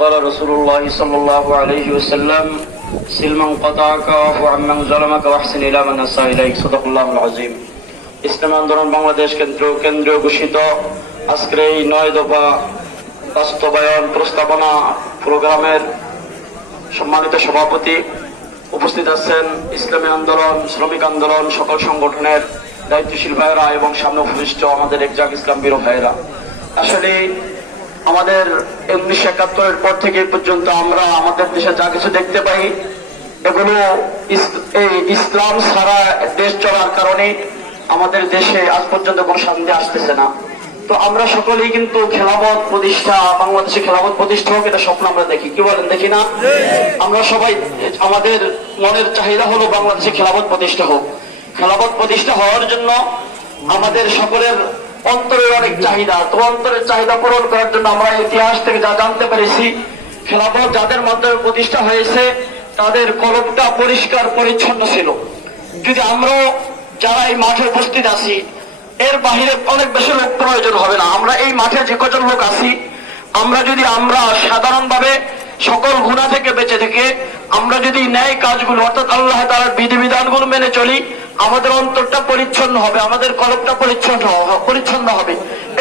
قال رسول الله صلى الله عليه وسلم سل من قطعك واعف عمن ظلمك واحسن الى من اساء اليك صدق الله العظيم। ইসলামী আন্দোলন বাংলাদেশ কেন্দ্রীয় ঘোষিত আজকের এই 9 দফা বাস্তবায়ন প্রস্তাবনা প্রোগ্রামের সম্মানিত সভাপতি, উপস্থিত আছেন ইসলামী আন্দোলন, শ্রমিক আন্দোলন, সকল সংগঠনের দায়িত্বশীল ভাইয়েরা এবং সামনে উপস্থিত আমাদের একজাক ইসলাম বীর ভাইয়েরা। আসলে আমাদের 1971-এর পর থেকে পর্যন্ত আমরা আমাদের দেশে যা কিছু দেখতে পাই, এগুলো এই ইসলাম ছাড়া দেশ চলার কারণে আমাদের দেশে আজ পর্যন্ত কোনো শান্তি আসতেছে না। তো আমরা সকলেই কিন্তু খেলাফত প্রতিষ্ঠা, বাংলাদেশে খেলাফত প্রতিষ্ঠা হোক, এটা স্বপ্ন আমরা দেখি, কি বলেন, দেখি না? আমরা সবাই, আমাদের মনের চাহিদা হলো বাংলাদেশে খেলাফত প্রতিষ্ঠা হোক। খেলাফত প্রতিষ্ঠা হওয়ার জন্য আমাদের সকলের অন্তরের অনেক চাহিদা। তো অন্তরের চাহিদা পূরণ করার জন্য আমরা ইতিহাস থেকে যা জানতে পেরেছি, খেলাফত যাদের মাধ্যমে প্রতিষ্ঠা হয়েছে তাদের কলবটা পরিষ্কার পরিচ্ছন্ন ছিল। যদি আমরা যারা এই মাঠে উপস্থিত আছি, এর বাহিরে অনেক বেশি লোক প্রয়োজন হবে না। আমরা এই মাঠে যে কজন লোক আছি, আমরা সাধারণভাবে সকল গুনাহ থেকে বেঁচে থেকে আমরা যদি ন্যায় কাজগুলো অর্থাৎ আল্লাহ তাআলার বিধিবিধানগুলো মেনে চলি, আমাদের অন্তরটা পরিচ্ছন্ন হবে, আমাদের কলবটা পরিচ্ছন্ন হবে।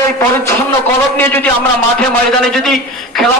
এই পরিচ্ছন্ন কলব নিয়ে যদি আমরা মাঠে ময়দানে যদি খেলা